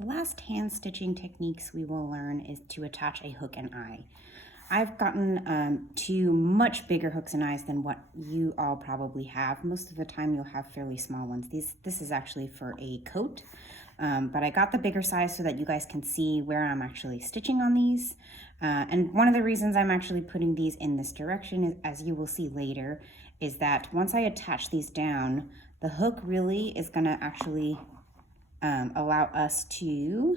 The last hand stitching techniques we will learn is to attach a hook and eye. I've gotten two much bigger hooks and eyes than what you all probably have. Most of the time you'll have fairly small ones. This is actually for a coat, but I got the bigger size so that you guys can see where I'm actually stitching on these. And one of the reasons I'm actually putting these in this direction, is, as you will see later, is that once I attach these down, the hook really is gonna actually allow us to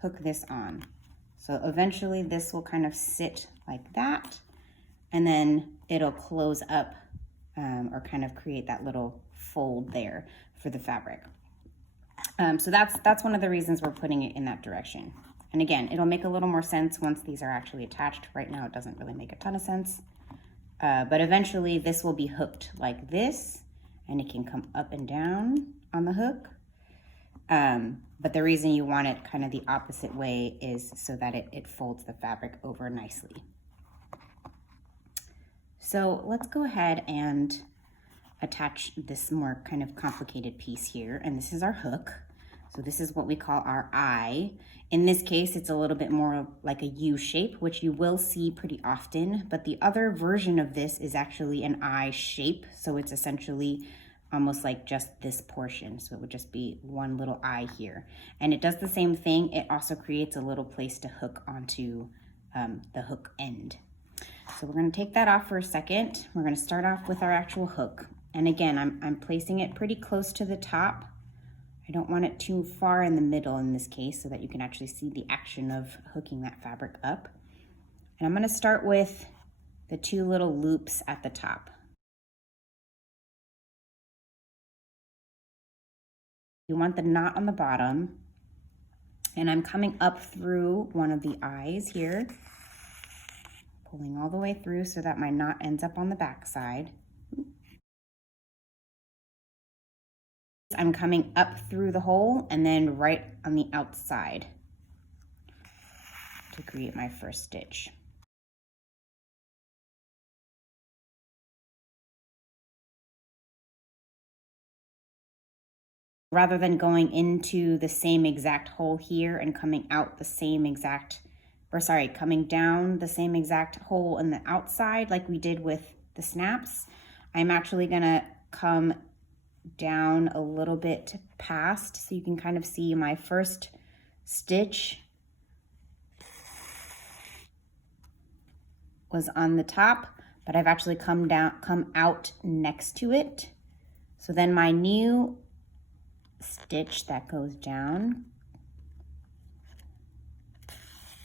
hook this on. So eventually this will kind of sit like that, and then it'll close up or kind of create that little fold there for the fabric. So that's one of the reasons we're putting it in that direction. And again, it'll make a little more sense once these are actually attached. Right now it doesn't really make a ton of sense. But eventually this will be hooked like this, and it can come up and down on the hook. But the reason you want it kind of the opposite way is so that it folds the fabric over nicely. So let's go ahead and attach this more kind of complicated piece here. And this is our hook. So this is what we call our eye. In this case, it's a little bit more like a U shape, which you will see pretty often, but the other version of this is actually an eye shape. So it's essentially almost like just this portion. So it would just be one little eye here. And it does the same thing. It also creates a little place to hook onto the hook end. So we're gonna take that off for a second. We're gonna start off with our actual hook. And again, I'm placing it pretty close to the top. I don't want it too far in the middle in this case, so that you can actually see the action of hooking that fabric up. And I'm gonna start with the two little loops at the top. You want the knot on the bottom, and I'm coming up through one of the eyes here, pulling all the way through so that my knot ends up on the back side. I'm coming up through the hole and then right on the outside to create my first stitch. Rather than going into the same exact hole here and coming out the same exact, coming down the same exact hole in the outside like we did with the snaps, I'm actually gonna come down a little bit past, so you can kind of see my first stitch was on the top, but I've actually come out next to it. So then my new stitch that goes down,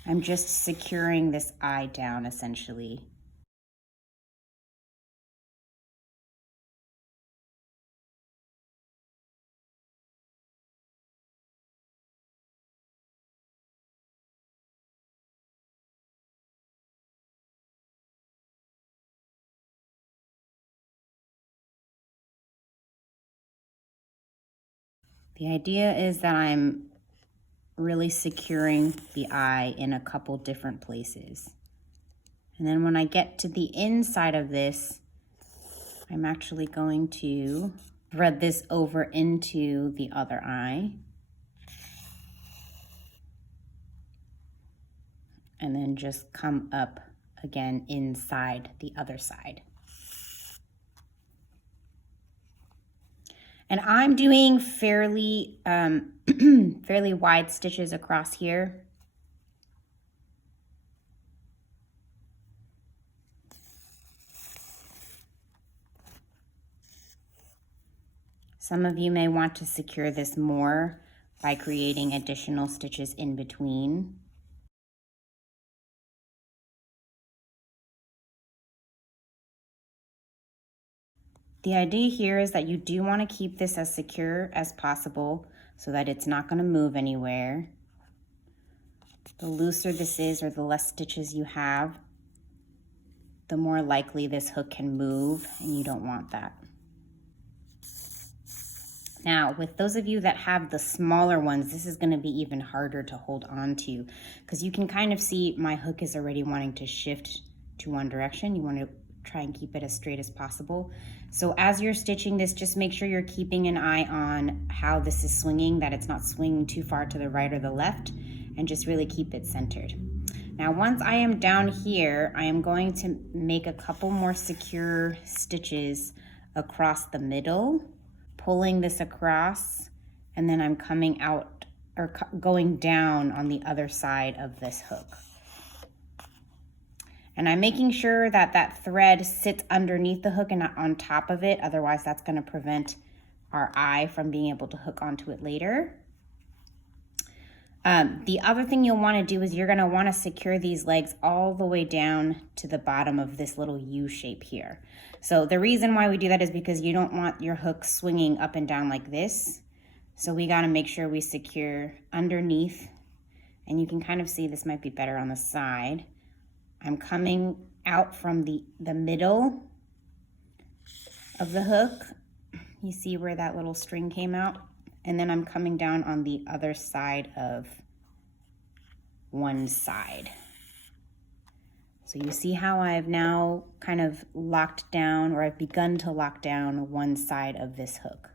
I'm just securing this eye down essentially. The idea is that I'm really securing the eye in a couple different places. And then when I get to the inside of this, I'm actually going to thread this over into the other eye. And then just come up again inside the other side. And I'm doing fairly, fairly wide stitches across here. Some of you may want to secure this more by creating additional stitches in between. The idea here is that you do want to keep this as secure as possible so that it's not going to move anywhere. The looser this is, or the less stitches you have, the more likely this hook can move, and you don't want that. Now, with those of you that have the smaller ones, this is going to be even harder to hold on to, because you can kind of see my hook is already wanting to shift to one direction. You want to try and keep it as straight as possible. So as you're stitching this, just make sure you're keeping an eye on how this is swinging, that it's not swinging too far to the right or the left, and just really keep it centered. Now, once I am down here, I am going to make a couple more secure stitches across the middle, pulling this across, and then I'm coming out or going down on the other side of this hook. And I'm making sure that that thread sits underneath the hook and not on top of it. Otherwise, that's going to prevent our eye from being able to hook onto it later. The other thing you'll want to do is you're going to want to secure these legs all the way down to the bottom of this little U shape here. So the reason why we do that is because you don't want your hook swinging up and down like this. So we got to make sure we secure underneath. And you can kind of see this might be better on the side. I'm coming out from the middle of the hook. You see where that little string came out? And then I'm coming down on the other side of one side. So you see how I've now kind of locked down, or I've begun to lock down one side of this hook.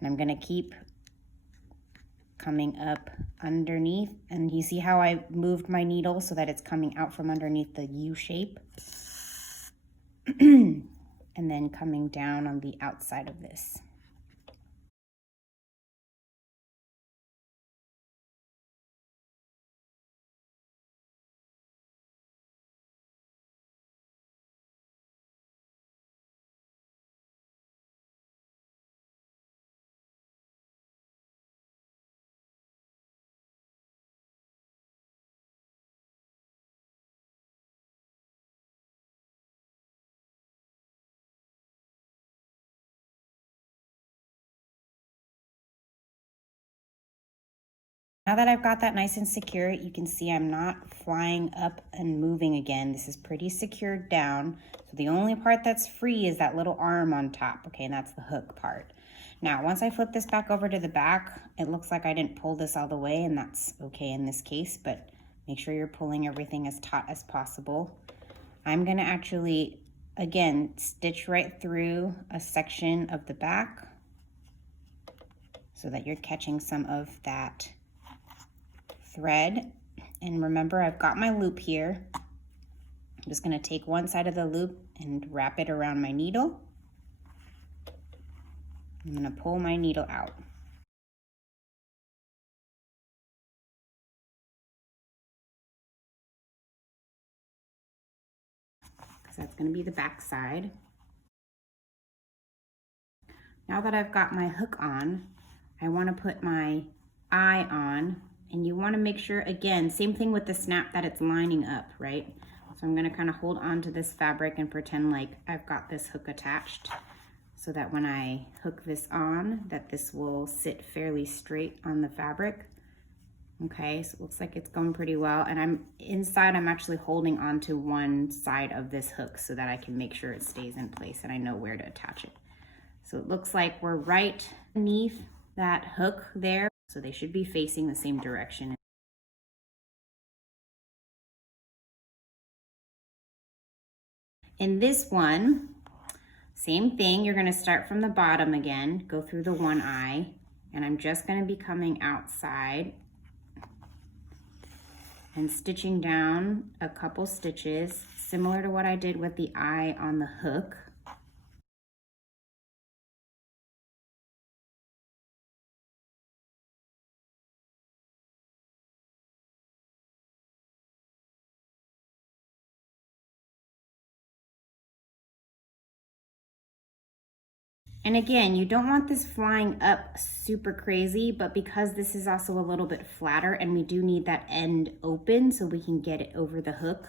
And I'm gonna keep coming up underneath, and you see how I moved my needle so that it's coming out from underneath the U shape. And then coming down on the outside of this. Now that I've got that nice and secure, you can see I'm not flying up and moving again. This is pretty secured down. So the only part that's free is that little arm on top, okay, and that's the hook part. Now, once I flip this back over to the back, it looks like I didn't pull this all the way, and that's okay in this case, but make sure you're pulling everything as taut as possible. I'm gonna actually, again, stitch right through a section of the back so that you're catching some of that thread. And remember, I've got my loop here. I'm just going to take one side of the loop and wrap it around my needle. I'm going to pull my needle out. Because that's going to be the back side. Now that I've got my hook on, I want to put my eye on. And you want to make sure, again, same thing with the snap, that it's lining up, right? So I'm going to kind of hold on to this fabric and pretend like I've got this hook attached so that when I hook this on, that this will sit fairly straight on the fabric. Okay, so it looks like it's going pretty well. And I'm actually holding on to one side of this hook so that I can make sure it stays in place and I know where to attach it. So it looks like we're right beneath that hook there. So they should be facing the same direction. In this one, same thing, you're gonna start from the bottom again, go through the one eye, and I'm just gonna be coming outside and stitching down a couple stitches, similar to what I did with the eye on the hook. And again, you don't want this flying up super crazy, but because this is also a little bit flatter and we do need that end open so we can get it over the hook,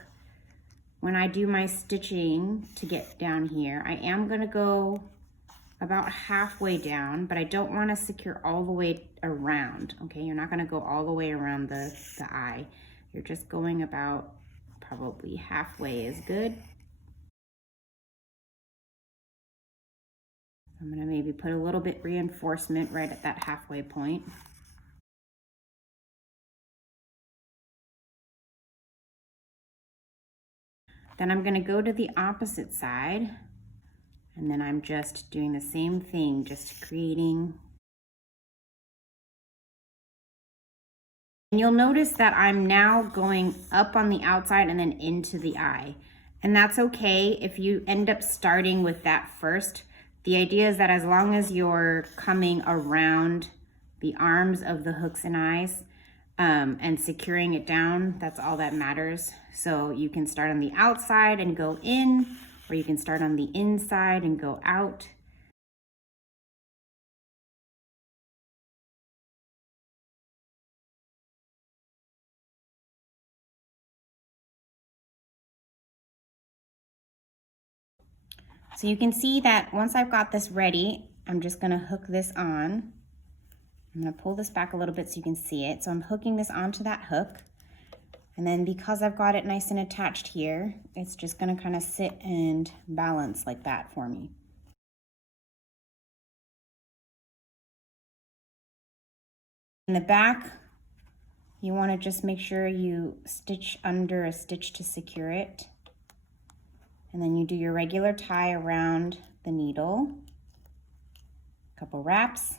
when I do my stitching to get down here, I am gonna go about halfway down, but I don't wanna secure all the way around, okay? You're not gonna go all the way around the eye. You're just going about probably halfway is good. I'm gonna maybe put a little bit reinforcement right at that halfway point. Then I'm gonna go to the opposite side And then I'm just doing the same thing, just creating. And you'll notice that I'm now going up on the outside and then into the eye. And that's okay if you end up starting with that first. The idea is that as long as you're coming around the arms of the hooks and eyes and securing it down, that's all that matters. So you can start on the outside and go in, or you can start on the inside and go out. So you can see that once I've got this ready, I'm just gonna hook this on. I'm gonna pull this back a little bit so you can see it. So I'm hooking this onto that hook. And then because I've got it nice and attached here, it's just gonna kind of sit and balance like that for me. In the back, you wanna just make sure you stitch under a stitch to secure it. And then you do your regular tie around the needle, a couple wraps,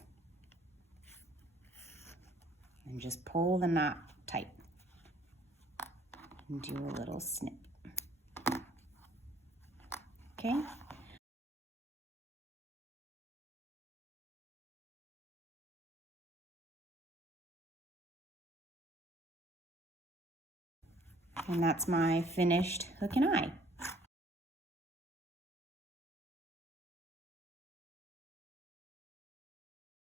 and just pull the knot tight and do a little snip. Okay. And that's my finished hook and eye.